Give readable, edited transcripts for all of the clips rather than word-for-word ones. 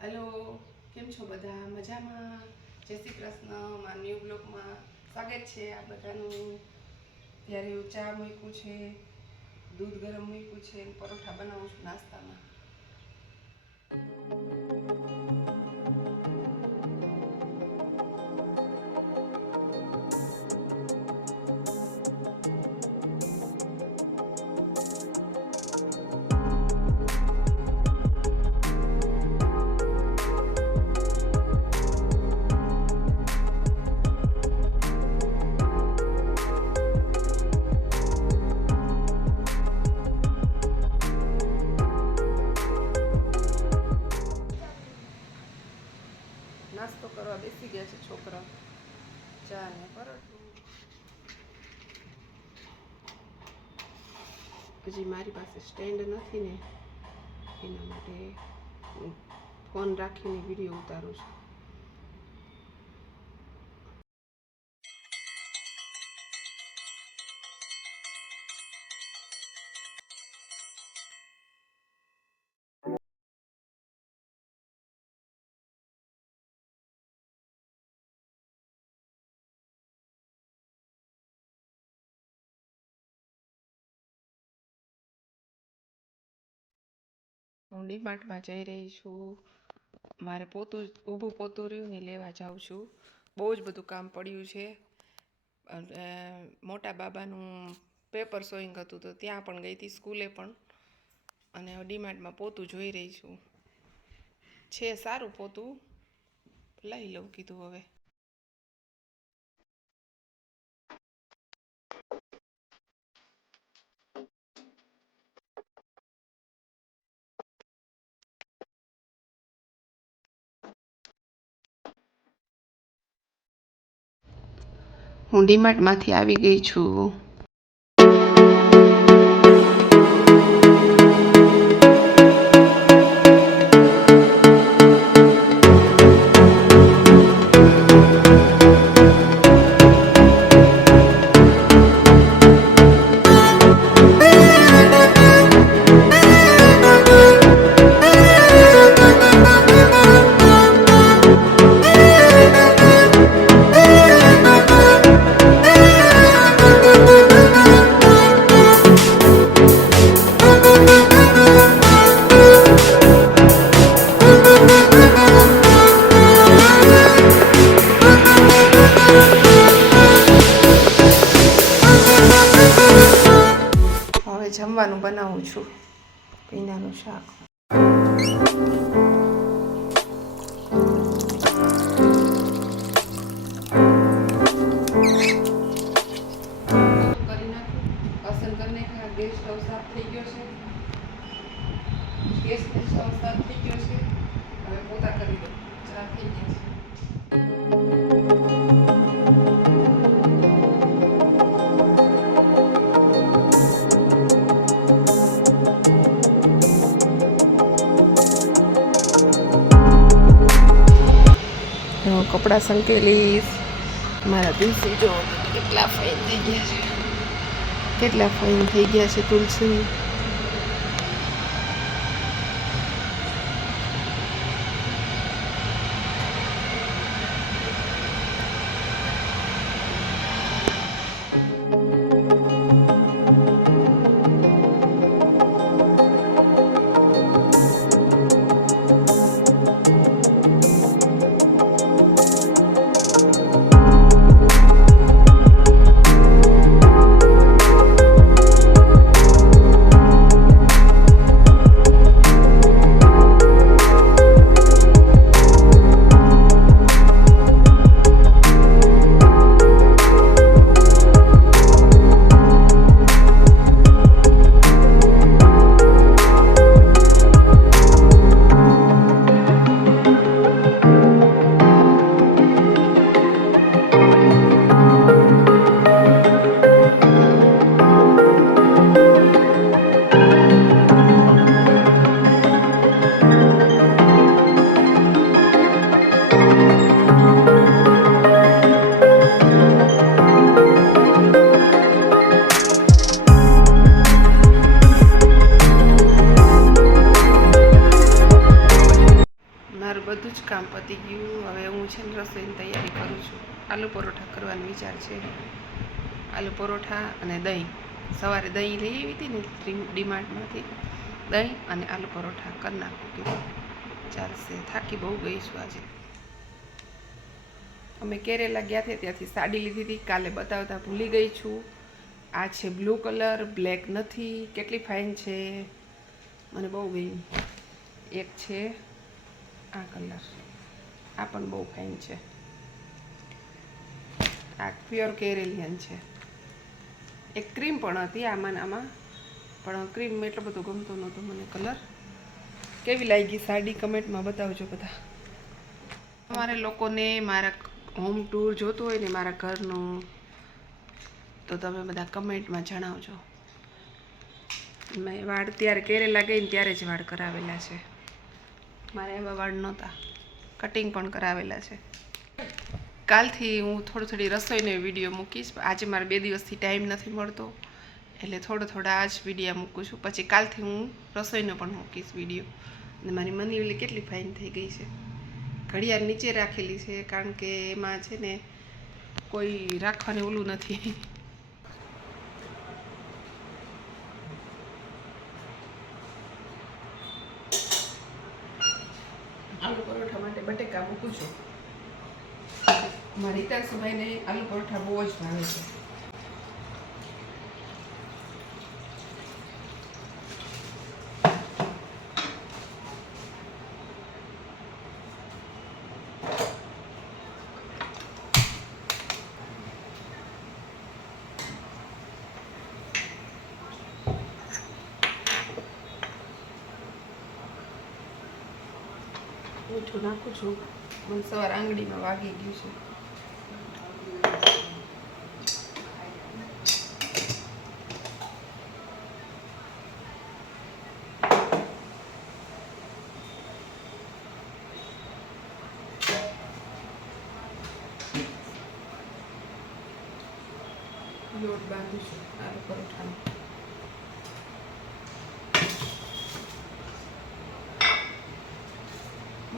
Hello, કેમ છો બધા? મજામાં? જય શ્રી કૃષ્ણ. મારા ન્યૂ બ્લોગમાં સ્વાગત છે આ બધાનું. ત્યારે હું ચા મૂક્યું છે, દૂધ ગરમ મૂક્યું છે, પરોઠા બનાવું છું નાસ્તામાં. નાસ્તો કરવા બેસી ગયા છે છોકરા. ચા ને પરોઠું. હજી મારી પાસે સ્ટેન્ડ નથી ને, એના માટે ફોન રાખીને વિડીયો ઉતારું છું. હું ડીમાર્ટમાં જઈ રહી છું. મારે ઊભું પોતું રહ્યું ને લેવા જાઉં છું. બહુ જ બધું કામ પડ્યું છે. મોટા બાબાનું પેપર સોઈંગ હતું તો ત્યાં પણ ગઈ હતી, સ્કૂલે પણ. અને ડીમાર્ટમાં પોતું જોઈ રહી છું. છે સારું પોતું, લઈ લઉં કીધું હવે. હું ડીમાર્ટમાંથી આવી ગઈ છું. જમવાનું બનાવું છું, પીનાનું શાક. વાસણ કરીને ગેસ સ્ટવ સાફ થઈ ગયો છે. ગેસ સ્ટવ સાફ થઈ ગયો છે. હવે પોતા કરી દો. ચા થઈ ગયા છે. કપડાં સંકેલીશ. મારા તુલસી જો કેટલા ફાઇન થઈ ગયા છે, કેટલા ફાઇન થઈ ગયા છે તુલસી. બધું જ કામ પતી ગયું. હવે હું છે ને રસોઈની તૈયારી કરું છું. આલુ પરોઠા કરવાનો વિચાર છે. આલુ પરોઠા અને દહીં. સવારે દહીં લઈ આવી હતી ને ડીમાર્ટમાંથી, દહીં અને આલુ પરોઠા કરી નાખું કે ચાલશે. થાકી બહુ ગઈ છું આજે. અમે કેરેલા ગયા હતા ત્યાંથી સાડી લીધી હતી, કાલે બતાવતા ભૂલી ગઈ છું. આ છે બ્લુ કલર, બ્લેક નથી. કેટલી ફાઇન છે, મને બહુ ગઈ. એક છે આ કલર, આ પણ બહુ ફાઇન છે. આ પ્યોર કેરેલિયન છે. એક ક્રીમ પણ હતી આમાં, પણ ક્રીમ એટલો બધો ગમતો નહોતો મને કલર. કેવી લાગી સાડી કમેન્ટમાં બતાવજો બધા. તમારે લોકોને મારા હોમ ટૂર જોતો હોય ને મારા ઘરનું, તો તમે બધા કમેન્ટમાં જણાવજો. મેં વાળ ત્યારે કેરેલા ગઈ ને ત્યારે જ વાળ કરાવેલા છે. મારે એવા વાળ નહોતા, કટિંગ પણ કરાવેલા છે. કાલથી હું થોડી રસોઈનો વિડીયો મૂકીશ. આજે મારે 2 દિવસથી ટાઈમ નથી મળતો, એટલે થોડા જ વિડીયો મૂકું છું. પછી કાલથી હું રસોઈનો પણ મૂકીશ વિડીયો. અને મારી મની ઓલી કેટલી ફાઇન થઈ ગઈ છે. ઘડિયાળ નીચે રાખેલી છે, કારણ કે એમાં છે ને કોઈ રાખવાને ઓલું નથી. આલુ પરોઠા માટે બટેકા મૂકું છું. મારી હિતાંશુભાઈને આલુ પરોઠા બહુ જ ભાવે છે. મીઠું નાખું છું. મને સવાર આંગળીમાં વાગી ગયું છે. લોટ બાંધું છું આલુ પરોઠાનો.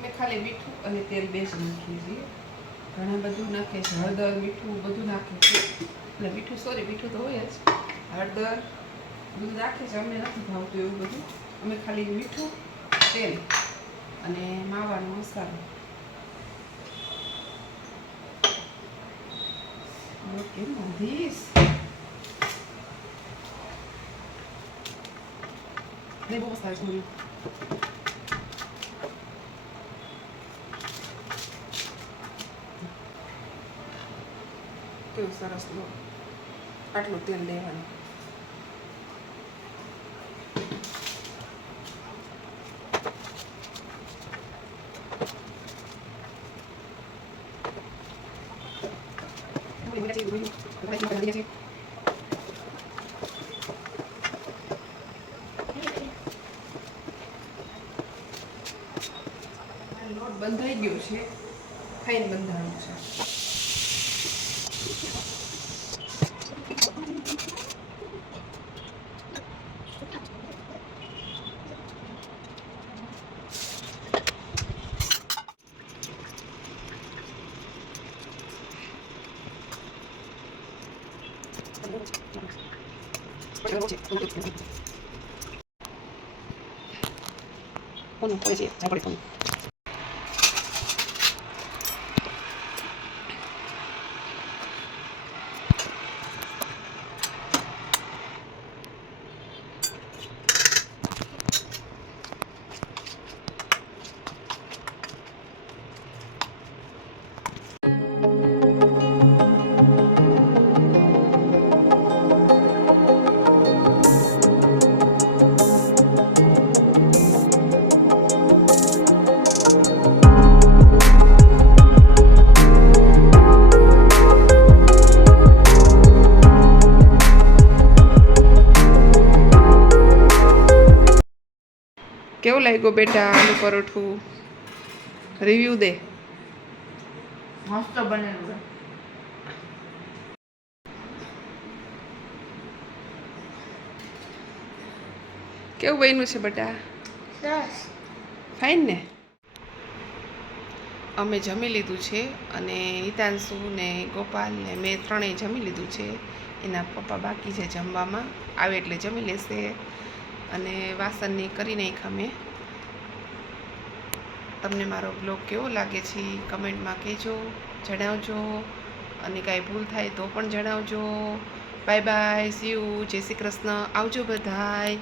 મેં ખાલી મીઠું અને તેલ બે જ નાખીએ છીએ. ઘણા બધું નાખે છે, હળદર મીઠું બધું નાખે છે. એટલે મીઠું તો હોય જ. હળદર બધું નાખે છે. અમને નથી ભાવતું એવું બધું. અમે ખાલી મીઠું, તેલ અને માવાનો મસાલો. કેમ બાંધીશ? બહુ મસ્ત આવે છે. કેવું સરસ લો. આટલું તેલ લેવાનું. લોટ બંધાઈ ગયો છે, ખાઈને બંધાણું છે. Bueno, pues sí, ahí por el fondo. કેવું લાગ્યું બેટા આલુ પરોઠું? રિવ્યુ દે. મસ્ત બનેલું છે. કેવું બન્યું છે બેટા? સરસ. ફાઇન ને? અમે જમી લીધું છે અને હિતાંશુ ને ગોપાલ ને મેં ત્રણેય જમી લીધું છે. એના પપ્પા બાકી છે જમવામાં, આવે એટલે જમી લેશે. અને વાસણની કરી નાખ્યા મેં. તમને મારો બ્લોગ કેવો લાગે છે કમેન્ટમાં કહેજો, જણાવજો. અને કાંઈ ભૂલ થાય તો પણ જણાવજો. બાય બાય, સી યુ, જય શ્રી કૃષ્ણ, આવજો બધાય.